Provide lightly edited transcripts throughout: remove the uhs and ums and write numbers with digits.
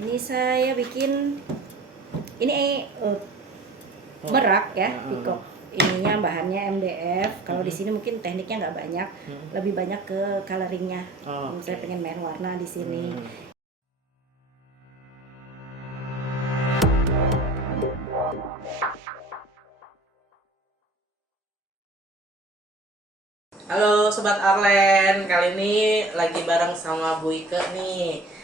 Ini saya bikin ini merak ya, pikok. Ininya bahannya MDF. Kalau di sini mungkin tekniknya nggak banyak, lebih banyak ke coloringnya. Saya pengen main warna di sini. Halo Sobat Arlen, kali ini lagi bareng sama Bu Ike nih.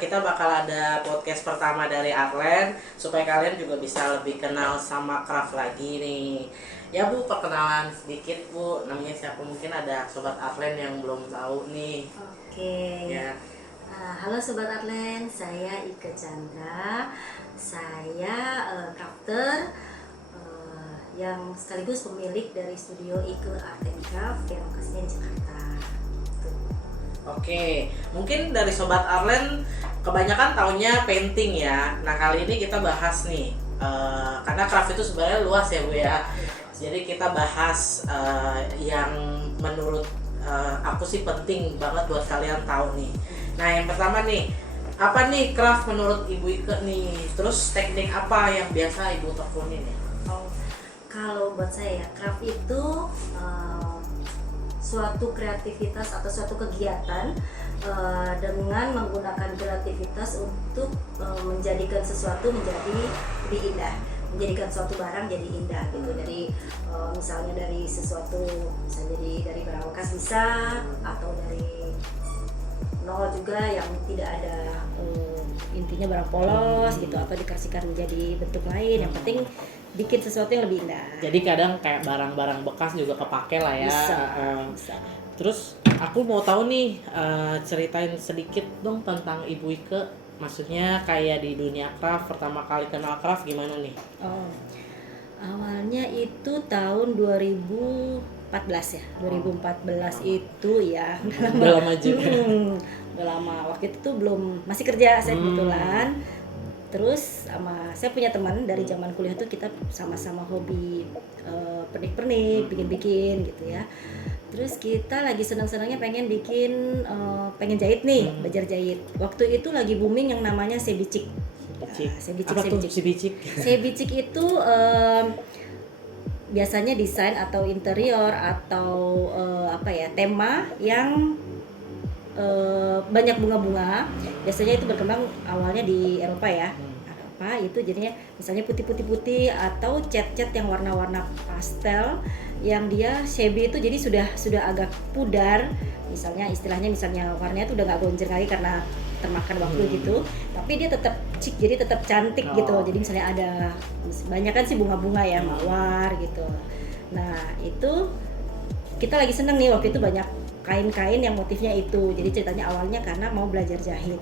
Kita bakal ada podcast pertama dari Arlen supaya kalian juga bisa lebih kenal sama craft lagi nih. Ya Bu, perkenalan sedikit Bu, namanya siapa, mungkin ada Sobat Arlen yang belum tahu nih. Oke. Ya. Halo Sobat Arlen, saya Ike Chandra. Saya crafter yang sekaligus pemilik dari studio Ike Art and Craft yang lokasinya di Jakarta. Tuh. Oke, mungkin dari Sobat Arlen kebanyakan taunya painting ya. Nah kali ini kita bahas nih, karena craft itu sebenarnya luas ya Bu ya. Jadi kita bahas yang menurut aku sih penting banget buat kalian tahu nih. Nah yang pertama nih, apa nih craft menurut Ibu Ike nih? Terus teknik apa yang biasa Ibu tekuni nih? Kalau buat saya, craft itu suatu kreativitas atau suatu kegiatan dengan menggunakan kreativitas untuk menjadikan sesuatu menjadi lebih indah, menjadikan suatu barang jadi indah gitu. Dari misalnya dari sesuatu bisa jadi dari barang bekas bisa, atau dari nol juga yang tidak ada intinya barang polos gitu, atau dikasihkan menjadi bentuk lain. Yang penting bikin sesuatu yang lebih indah. Jadi kadang kayak barang-barang bekas juga kepake lah ya. Bisa. Terus aku mau tahu nih, ceritain sedikit dong tentang Ibu Ike. Maksudnya kayak di dunia craft, pertama kali kenal craft gimana nih? Awalnya itu tahun 2014 ya. 2014 itu ya. Udah lama juga. Udah lama. Waktu itu tuh belum, masih kerja saya kebetulan. Terus saya punya teman dari zaman kuliah tuh, kita sama-sama hobi pernik-pernik, bikin-bikin gitu ya. Terus kita lagi senang-senangnya pengen bikin, pengen jahit nih, belajar jahit. Waktu itu lagi booming yang namanya sebicik. Sebicik itu biasanya desain atau interior atau tema yang banyak bunga-bunga. Biasanya itu berkembang awalnya di Eropa ya. Eropa itu jadinya misalnya putih-putih atau cat-cat yang warna-warna pastel yang dia shabby itu jadi sudah agak pudar. Istilahnya warnanya itu udah nggak gonjreng lagi karena termakan waktu gitu. Tapi dia tetap chic, jadi tetap cantik gitu. Jadi misalnya ada banyak kan sih bunga-bunga ya, mawar gitu. Nah, itu kita lagi seneng nih waktu itu, banyak kain-kain yang motifnya itu. Jadi ceritanya awalnya karena mau belajar jahit,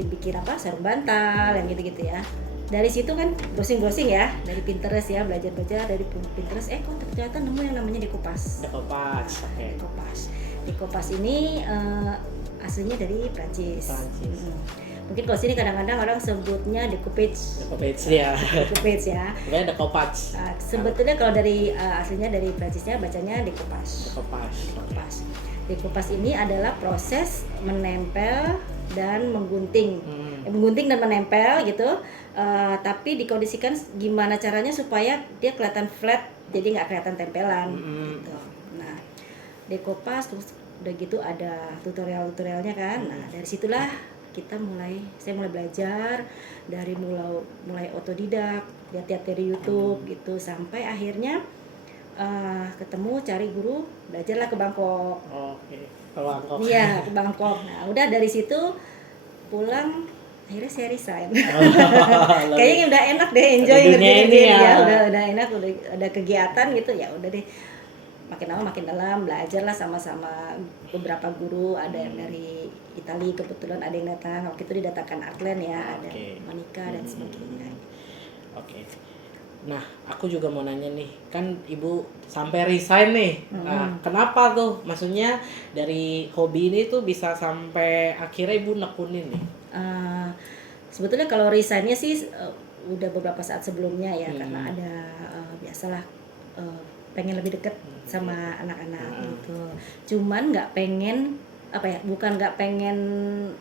bikin sarung bantal yang gitu-gitu ya. Dari situ kan browsing ya, dari Pinterest ya, belajar dari Pinterest. Kok ternyata nemu yang namanya Decoupage. Decoupage ini aslinya dari Prancis. Mungkin kalau sini kadang-kadang orang sebutnya decoupage ya. Decoupage. Nah, sebetulnya kalau dari aslinya dari Prancisnya bacanya decoupage. Decoupage ini adalah proses menempel dan menggunting. Menggunting dan menempel gitu. Tapi dikondisikan gimana caranya supaya dia kelihatan flat, jadi nggak kelihatan tempelan gitu. Nah, decoupage terus udah gitu ada tutorialnya kan. Nah, dari situlah saya mulai belajar, dari mulai otodidak, lihat-lihat dari YouTube gitu, sampai akhirnya ketemu, cari guru, belajarlah ke Bangkok. Ke Bangkok. Iya, ke Bangkok. Nah, udah dari situ pulang, akhirnya saya resign. Kayaknya udah enak deh, enjoy ngerjain ya. Udah enak, udah ada kegiatan gitu ya, udah deh. Makin lama makin dalam, belajarlah sama-sama beberapa guru, ada yang dari Italia kebetulan, ada yang datang waktu itu didatangkan Artlen ya, ada Monica dan sebagainya. Nah, aku juga mau nanya nih, kan Ibu sampai resign nih. Kenapa tuh? Maksudnya dari hobi ini tuh bisa sampai akhirnya Ibu nekunin nih. Sebetulnya kalau resignnya sih udah beberapa saat sebelumnya ya, karena ada biasalah pengen lebih deket sama anak-anak gitu. Cuman nggak pengen apa ya, bukan nggak pengen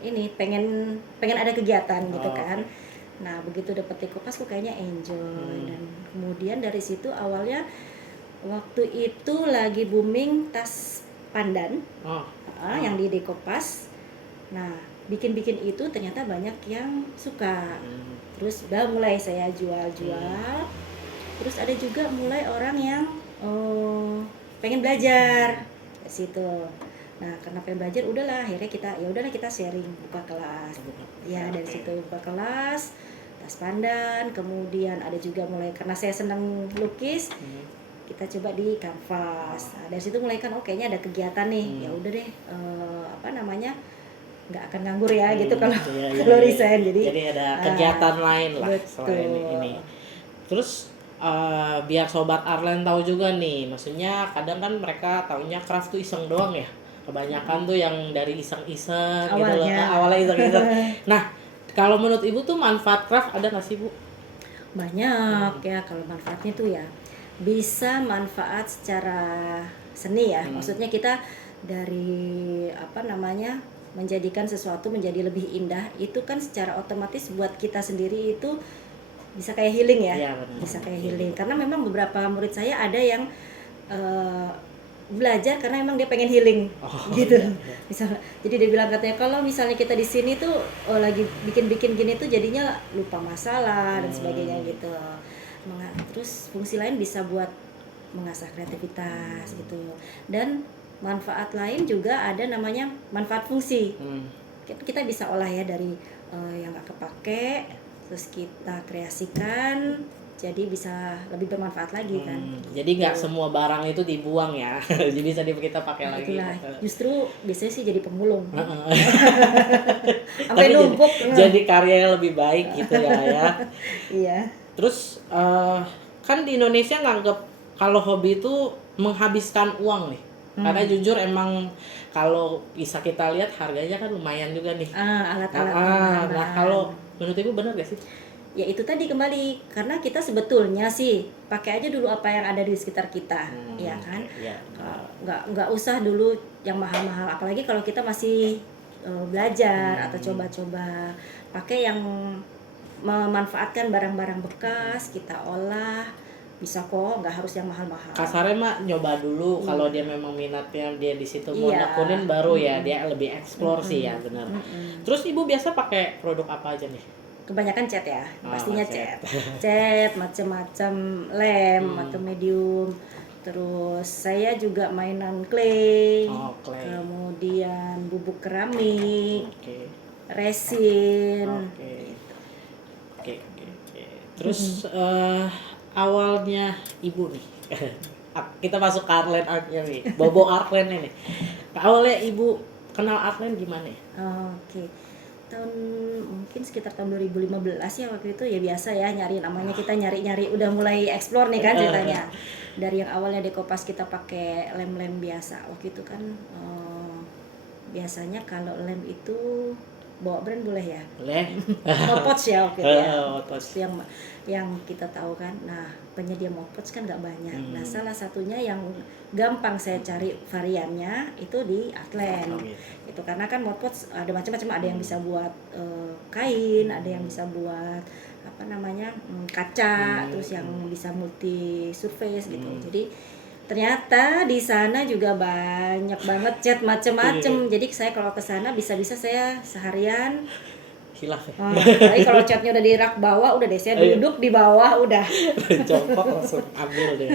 ini, pengen pengen ada kegiatan gitu Oh, kan. oke. Nah begitu dapet Dekopas kok kayaknya enjoy, Hmm. dan kemudian dari situ awalnya waktu itu lagi booming tas pandan, Oh. yang di Dekopas. Nah bikin-bikin itu ternyata banyak yang suka, Hmm. terus udah mulai saya jual-jual. Terus ada juga mulai orang yang pengen belajar dari situ. Nah karena pengen belajar, udahlah akhirnya kita sharing, buka kelas. Ya dari Oke. situ buka kelas tas pandan. Kemudian ada juga mulai, karena saya senang lukis, Hmm. kita coba di kanvas. Nah, dari situ mulai kan, kayaknya ada kegiatan nih. Ya udah deh, apa namanya, nggak akan nganggur ya gitu kalau Iya, kalau iya. resign. Jadi Ada kegiatan lain lah betul. selain ini. Terus biar sobat Arlen tahu juga nih, maksudnya kadang kan mereka taunya craft tuh iseng doang ya. Kebanyakan tuh yang dari iseng-iseng gitu loh. Awalnya. Awalnya iseng-iseng. Nah, kalau menurut Ibu tuh manfaat craft ada nggak sih, Bu? Banyak ya kalau manfaatnya tuh ya, bisa manfaat secara seni ya. Maksudnya kita dari apa namanya, menjadikan sesuatu menjadi lebih indah, itu kan secara otomatis buat kita sendiri itu bisa kayak healing ya. Iya, benar. Bisa kayak healing, karena memang beberapa murid saya ada yang belajar karena emang dia pengen healing gitu. Iya. Misalnya, jadi dia bilang katanya kalau misalnya kita di sini tuh lagi bikin gini tuh jadinya lupa masalah dan sebagainya gitu. Terus fungsi lain bisa buat mengasah kreativitas gitu. Dan manfaat lain juga ada, namanya manfaat fungsi. Kita bisa olah ya dari yang nggak kepake, terus kita kreasikan jadi bisa lebih bermanfaat lagi kan. Jadi nggak semua barang itu dibuang ya. Jadi bisa kita pakai Nah, lagi. itulah justru biasanya sih jadi pemulung. Tapi Sampai numpuk. jadi karya yang lebih baik gitu ya. Iya. Terus kan di Indonesia nganggep kalau hobi itu menghabiskan uang nih. Karena jujur emang kalau bisa kita lihat harganya kan lumayan juga nih. Alat-alat. Nah kalau menurut Ibu benar gak sih? Ya itu tadi kembali, karena kita sebetulnya sih pakai aja dulu apa yang ada di sekitar kita, ya kan. Iya. Nggak usah dulu yang mahal-mahal, apalagi kalau kita masih belajar atau coba-coba pakai yang memanfaatkan barang-barang bekas, kita olah, bisa kok, nggak harus yang mahal-mahal. Kasarnya mah nyoba dulu, kalau dia memang minatnya dia di situ mau nekunin baru ya dia lebih explore sih ya, benar. Terus Ibu biasa pakai produk apa aja nih? Kebanyakan cat ya, pastinya cat macam-macam, lem atau medium. Terus saya juga mainan clay, kemudian bubuk keramik, resin. Oke. Terus awalnya Ibu nih, kita masuk ke Artland Artnya nih, Bobo Artland ini. Awalnya Ibu kenal Artland gimana? Oke. Mungkin sekitar tahun 2015 ya, waktu itu ya biasa ya nyari, namanya kita nyari-nyari, udah mulai explore nih kan ceritanya. Dari yang awalnya Dekopas kita pakai lem-lem biasa, waktu itu kan biasanya kalau lem itu bawa brand boleh ya? Boleh. Mouthpouch ya waktu itu ya. Mouthpouch. Yang kita tahu kan. Nah, penyedia mouthpouch kan nggak banyak. Nah, salah satunya yang gampang saya cari variannya itu di Artland. Itu karena kan mouthpouch ada macam-macam, ada yang bisa buat kain, ada yang bisa buat apa namanya, kaca, terus yang bisa multi surface gitu. Jadi ternyata di sana juga banyak banget cat macem-macem. Jadi saya kalau ke sana bisa-bisa saya seharian hilaf ya. Tapi kalau catnya udah di rak bawah, udah deh saya duduk di bawah udah. Jongkok langsung ambil deh.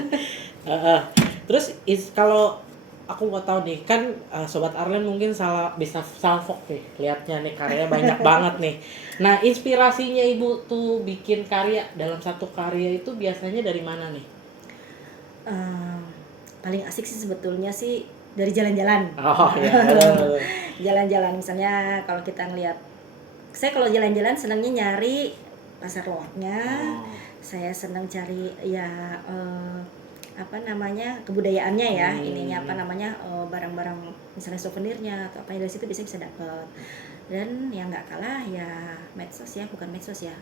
Terus kalau aku mau tahu nih kan Sobat Arlen mungkin bisa salfok nih, lihatnya nih karyanya banyak banget nih. Nah inspirasinya Ibu tuh bikin karya, dalam satu karya itu biasanya dari mana nih? Paling asik sih sebetulnya sih dari jalan-jalan. Jalan-jalan misalnya kalau kita ngelihat, saya kalau jalan-jalan senangnya nyari pasar lowaknya. Saya senang cari ya apa namanya, kebudayaannya ya, ininya apa namanya, barang-barang misalnya souvenirnya atau apa, dari situ bisa dapat. Dan yang nggak kalah ya medsos ya, bukan medsos ya,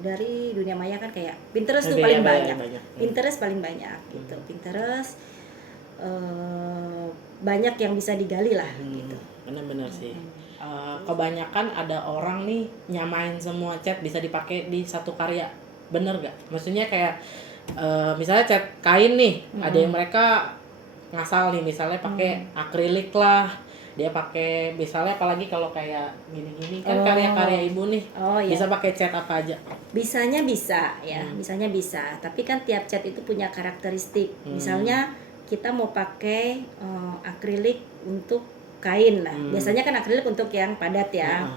dari dunia maya kan, kayak Pinterest tuh paling banyak. Pinterest paling banyak gitu. Pinterest banyak yang bisa digali lah gitu. bener-bener sih. Kebanyakan ada orang nih nyamain semua cat bisa dipakai di satu karya, bener gak? Maksudnya kayak misalnya cat kain nih, ada yang mereka ngasal nih misalnya pakai akrilik lah, dia pakai misalnya apalagi kalau kayak gini-gini kan karya-karya ibu nih, bisa pakai cat apa aja? Bisanya bisa ya, bisanya bisa. Tapi kan tiap cat itu punya karakteristik. Misalnya kita mau pakai akrilik untuk kain lah. Biasanya kan akrilik untuk yang padat ya.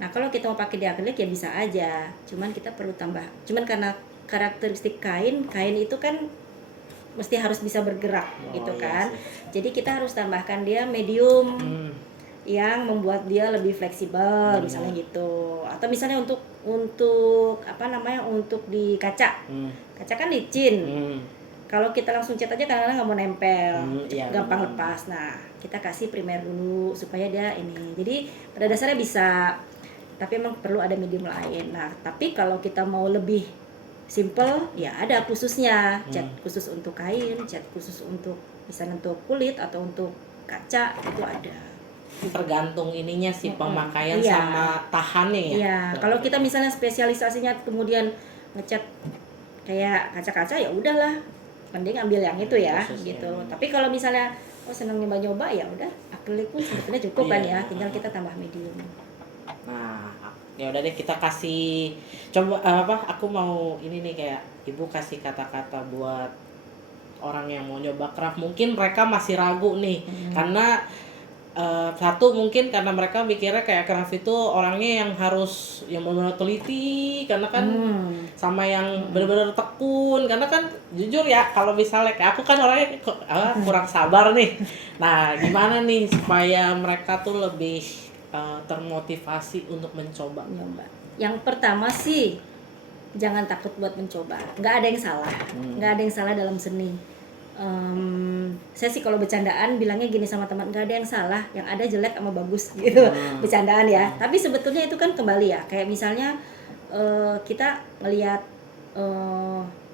Nah kalau kita mau pakai di akrilik ya bisa aja. Cuman kita perlu tambah. Cuman karena karakteristik kain itu kan mesti harus bisa bergerak gitu kan. Jadi kita harus tambahkan dia medium yang membuat dia lebih fleksibel misalnya gitu. Atau misalnya untuk apa namanya untuk di kaca. Kaca kan licin. Kalau kita langsung cat aja kadang-kadang nggak mau nempel, gampang lepas. Nah, kita kasih primer dulu supaya dia ini. Jadi pada dasarnya bisa, tapi emang perlu ada medium lain. Nah, tapi kalau kita mau lebih simple, ya ada khususnya, cat khusus untuk kain, cat khusus untuk misalnya untuk kulit atau untuk kaca itu ada. Tergantung ininya sih pemakaian sama tahannya ya. Iya, kalau kita misalnya spesialisasinya kemudian ngecat kayak kaca-kaca ya udahlah. Mending ambil yang itu ya gitu. Tapi kalau misalnya senang nyoba-nyoba ya udah akrilik pun sebetulnya cukup kan ya, tinggal kita tambah medium. Nah, ya udah deh kita kasih coba aku mau ini nih kayak ibu kasih kata-kata buat orang yang mau nyoba craft. Mungkin mereka masih ragu nih karena satu mungkin karena mereka mikirnya kayak craft itu orangnya yang harus yang benar-benar teliti karena kan sama yang benar-benar tekun karena kan jujur ya kalau misalnya kayak aku kan orangnya kurang sabar nih. Nah gimana nih supaya mereka tuh lebih termotivasi untuk mencoba? Yang pertama sih jangan takut buat mencoba. Nggak ada yang salah, nggak ada yang salah dalam seni. Saya sih kalau bercandaan bilangnya gini sama teman, nggak ada yang salah, yang ada jelek sama bagus gitu. Bercandaan ya, tapi sebetulnya itu kan kembali ya kayak misalnya kita melihat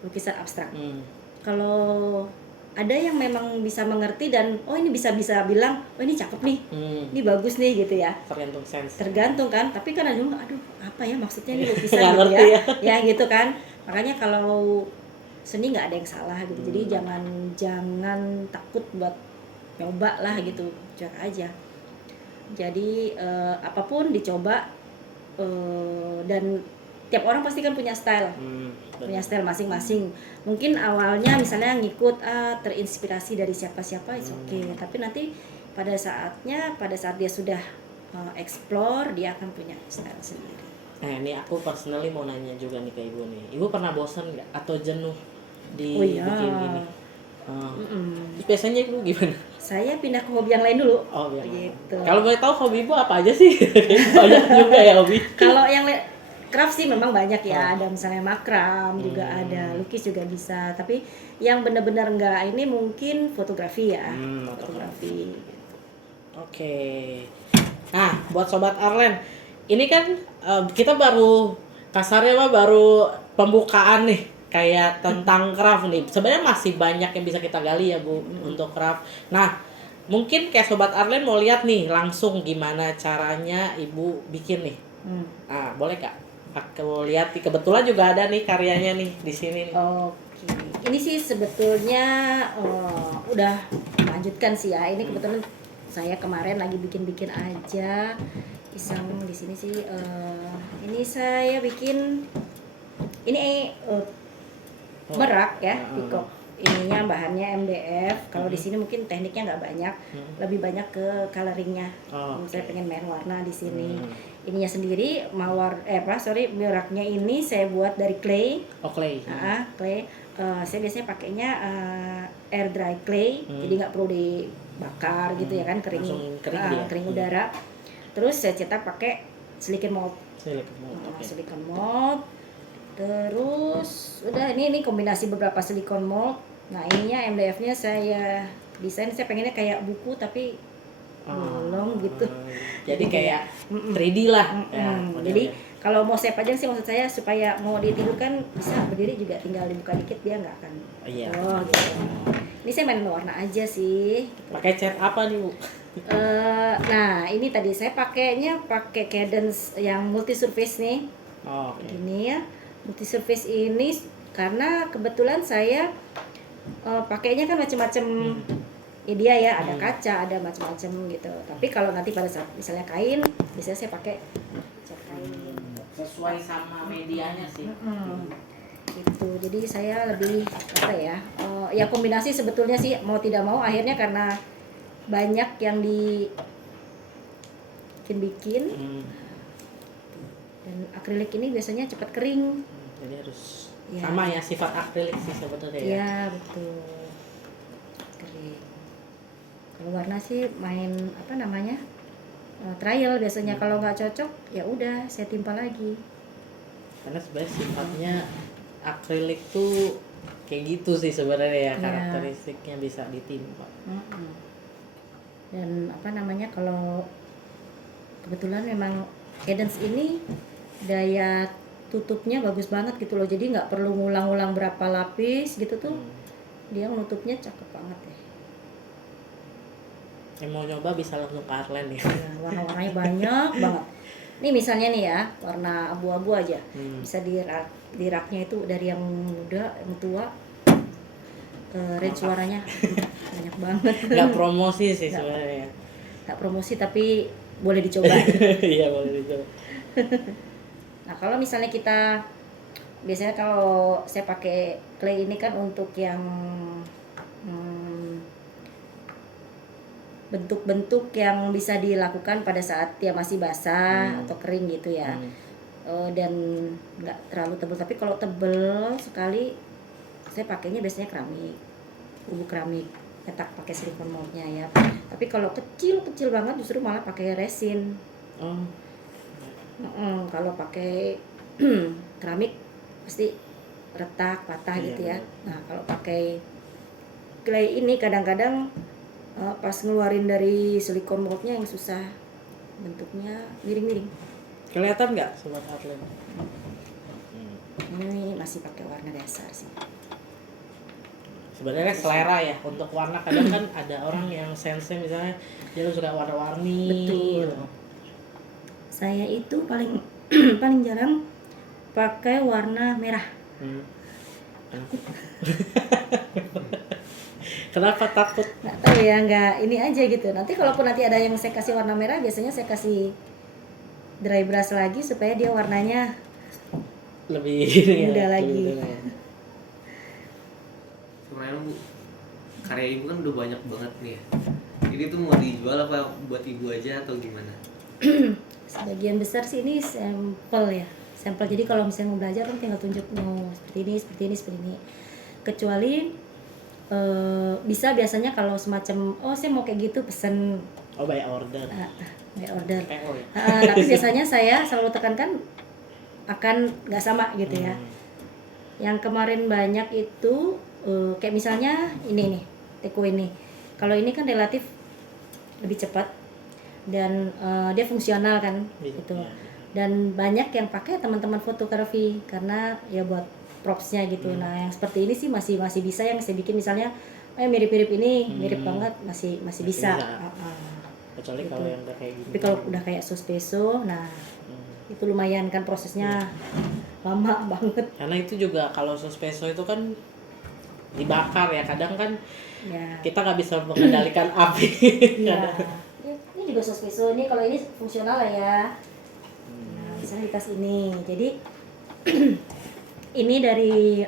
lukisan abstrak. Kalau ada yang memang bisa mengerti dan ini bisa bilang ini cakep nih, ini bagus nih gitu ya, tergantung kan. Tapi kan ada juga aduh apa ya maksudnya ini lukisan gitu ya ya gitu kan. Makanya kalau seni nggak ada yang salah gitu. Jadi jangan takut buat nyoba lah gitu, coba aja. Jadi apapun dicoba dan tiap orang pasti kan punya style, punya style masing-masing. Mungkin awalnya misalnya ngikut terinspirasi dari siapa-siapa is okay. Tapi nanti pada saat dia sudah explore dia akan punya style sendiri. Nah ini aku personally mau nanya juga nih ke ibu nih. Ibu pernah bosan nggak atau jenuh di bikin ini? Terus biasanya ibu gimana? Saya pindah ke hobi yang lain dulu. Gitu. Kalau boleh tahu hobi ibu apa aja sih? Banyak juga ya hobi. Kalau yang craft sih memang banyak ya. Ada misalnya makram juga ada, lukis juga bisa. Tapi yang benar-benar enggak ini mungkin fotografi ya. Fotografi. Oke. Nah buat Sobat Arlen, ini kan kita baru kasarnya baru pembukaan nih kayak tentang craft nih. Sebenarnya masih banyak yang bisa kita gali ya Bu untuk craft. Nah mungkin kayak Sobat Arlen mau lihat nih langsung gimana caranya Ibu bikin nih. Nah boleh Kak? Aku lihat kebetulan juga ada nih karyanya nih di sini nih. Oke. Ini sih sebetulnya udah lanjutkan sih ya. Ini kebetulan saya kemarin lagi bikin aja. Iseng di sini sih ini saya bikin ini merak ya, pikok. Ininya bahannya MDF. Kalau di sini mungkin tekniknya nggak banyak, lebih banyak ke coloringnya. Saya pengen main warna di sini. Ininya sendiri meraknya ini saya buat dari clay. Clay. Clay. Saya biasanya pakainya air dry clay, jadi nggak perlu dibakar gitu ya kan, kering udara. Terus saya cetak pakai silicone mold. Silicone mold. Terus udah ini kombinasi beberapa silicone mold. Nah ininya MDF-nya saya desain, saya pengennya kayak buku tapi bolong gitu. Jadi kayak 3D lah. Jadi kalau mau saya pajang sih maksud saya supaya mau ditidurkan bisa berdiri juga tinggal dibuka dikit dia nggak akan. Gitu. Ini saya main warna aja sih. Pakai cat apa nih Bu? Nah ini tadi saya pakai cadence yang multi surface nih. Oh, oke. Gini ya, multi surface ini karena kebetulan saya pakainya kan macam-macam. Ya dia ya ada kaca, ada macam-macam gitu. Tapi kalau nanti pada saat misalnya kain, biasanya saya pakai cat kain. Sesuai sama medianya sih. Gitu. Jadi saya lebih apa ya? Ya kombinasi sebetulnya sih mau tidak mau akhirnya karena banyak yang bikin dan akrilik ini biasanya cepat kering. Jadi harus Ya. sama ya sifat akrilik sih sebetulnya ya. Iya betul. Kering. Kalau warna sih main apa namanya trial biasanya. Kalau nggak cocok ya udah saya timpa lagi. Karena sebenarnya sifatnya akrilik tuh kayak gitu sih sebenarnya ya, karakteristiknya bisa ditimpa. Dan apa namanya kalau kebetulan memang cadence ini daya tutupnya bagus banget gitu loh, jadi nggak perlu ngulang-ngulang berapa lapis gitu tuh, dia nutupnya cakep banget ya. Yang mau nyoba bisa langsung ke Arlen ya. Ya, warna-warnanya banyak banget. Nih misalnya nih ya, warna abu-abu aja. Bisa di raknya itu dari yang muda, yang tua. Range warnanya banyak banget. Nggak promosi sih sebenarnya. Nggak promosi tapi boleh dicoba. Iya boleh dicoba. Nah kalau misalnya kita biasanya kalau saya pakai clay ini kan untuk yang bentuk-bentuk yang bisa dilakukan pada saat dia masih basah atau kering gitu ya. Dan nggak terlalu tebal, tapi kalau tebal sekali saya pakainya biasanya keramik, bubuk keramik, cetak pakai silikon moldnya ya. Tapi kalau kecil banget justru malah pakai resin. Kalau pakai keramik pasti retak, patah gitu ya. Nah kalau pakai clay ini kadang-kadang pas ngeluarin dari silikon moldnya yang susah, bentuknya miring-miring. Kelihatan nggak sobat Arlen? Ini masih pakai warna dasar sih. Sebenarnya selera ya untuk warna, kadang kan ada orang yang sense misalnya dia suka warna-warni. Betul. Saya itu paling paling jarang pakai warna merah. Kenapa takut? Nggak tahu ya, nggak ini aja gitu. Nanti kalaupun nanti ada yang saya kasih warna merah, biasanya saya kasih dry brush lagi supaya dia warnanya lebih muda lagi. Sebenarnya Bu, karya Ibu kan udah banyak banget nih ya. Ini tuh mau dijual apa buat Ibu aja atau gimana? Sebagian besar sih ini sampel ya. Sampel, jadi kalau misalnya mau belajar kan tinggal tunjuk mau seperti ini. Kecuali bisa biasanya kalau semacam saya mau kayak gitu pesen by order. By order. PO ya. Tapi biasanya saya selalu tekankan akan nggak sama gitu ya. Yang kemarin banyak itu kayak misalnya ini nih, teko ini. Kalau ini kan relatif lebih cepat dan dia fungsional kan gitu. Dan banyak yang pakai teman-teman fotografi karena ya buat propsnya gitu. Nah yang seperti ini sih masih bisa yang saya bikin misalnya mirip-mirip ini, mirip banget masih bisa. Kecuali gitu. kalau yang udah kayak gini. Tapi kalau udah kayak sospeso, nah itu lumayan kan prosesnya lama banget. Karena itu juga kalau sospeso itu kan dibakar ya, kadang kan Ya. kita nggak bisa mengendalikan api. Ya. Ini juga sospeso, ini kalau ini fungsional lah ya. Nah, misalnya di tas ini, jadi ini dari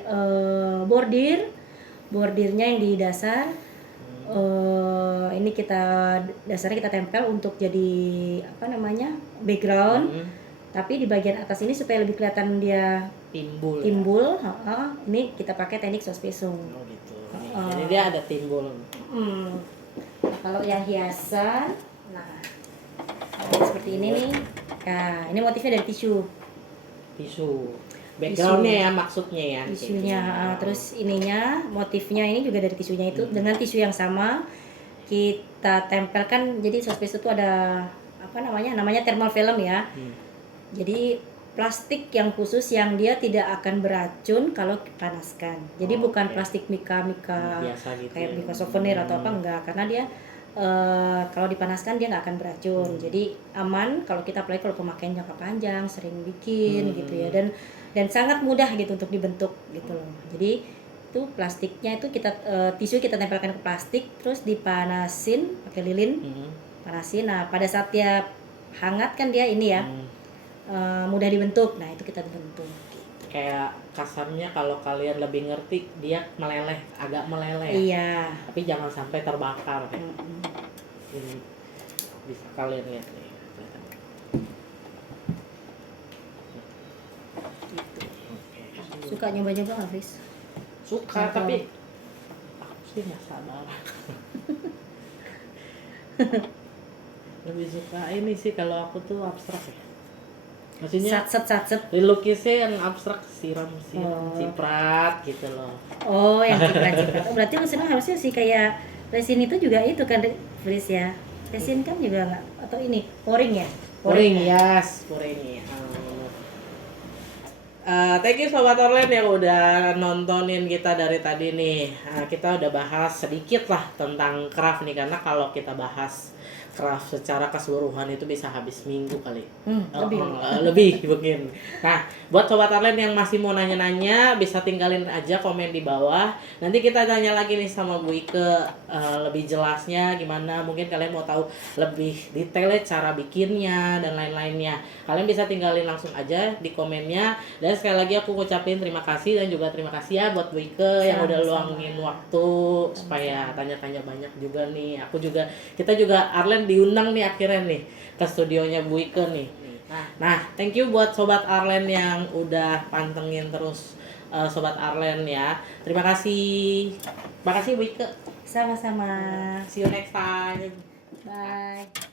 bordirnya yang di dasar. Ini dasarnya kita tempel untuk jadi apa namanya background. Tapi di bagian atas ini supaya lebih kelihatan dia Timbul. Ini kita pakai teknik sospeso. Oh gitu. Jadi dia ada timbul. Nah, kalau yang hiasan, nah seperti ini nih. Nah, ini motifnya dari tisu. Backgroundnya ya maksudnya ya. Tisunya, terus ininya motifnya ini juga dari tisunya itu dengan tisu yang sama kita tempelkan. Jadi sospeso itu ada apa namanya thermal film ya. Jadi plastik yang khusus yang dia tidak akan beracun kalau dipanaskan. Jadi bukan plastik mika Biasa gitu kayak ya. mika souvenir atau apa enggak, karena dia kalau dipanaskan dia nggak akan beracun. Jadi aman kalau kita apalagi kalau pemakaian jangka panjang, sering bikin gitu ya, dan sangat mudah gitu untuk dibentuk gitu loh. Jadi itu plastiknya itu kita tisu kita tempelkan ke plastik, terus dipanasin pakai lilin, panasin. Nah pada saat dia hangat kan dia ini ya mudah dibentuk. Nah itu kita bentuk. Kayak kasarnya kalau kalian lebih ngerti, dia meleleh, agak meleleh. Iya. Tapi jangan sampai terbakar ya. Ini bisa kalian lihat nih. Suka nyoba-nyoba nggak, Fris? Suka, tapi aku sih nggak sabar. Lebih suka ini sih kalau aku tuh abstrak ya. Maksudnya Satset. dilukisnya yang abstrak, siram ciprat gitu loh. Oh, yang ciprat. Oh, berarti maksudnya harusnya sih kayak resin itu juga itu kan, Fris ya. Resin kan juga nggak, atau ini pouring ya? Pouring, yes, pouring ya. Thank you Sobat Orlen yang udah nontonin kita dari tadi nih. Kita udah bahas sedikit lah tentang craft nih, karena kalau kita bahas craft secara keseluruhan itu bisa habis minggu kali. Lebih mungkin. Nah, buat Sobat Orlen yang masih mau nanya-nanya, bisa tinggalin aja komen di bawah. Nanti kita tanya lagi nih sama Bu Ike lebih jelasnya gimana. Mungkin kalian mau tahu lebih detailnya cara bikinnya dan lain-lainnya. Kalian bisa tinggalin langsung aja di komennya. Dan sekali lagi aku ngucapin terima kasih, dan juga terima kasih ya buat Bu Ike yang udah luangin waktu supaya tanya-tanya banyak juga nih. Kita juga Arlen diundang nih akhirnya nih ke studionya Bu Ike nih. Nah, thank you buat Sobat Arlen yang udah pantengin terus Sobat Arlen ya. Terima kasih. Terima kasih Bu Ike. Sama-sama. See you next time. Bye.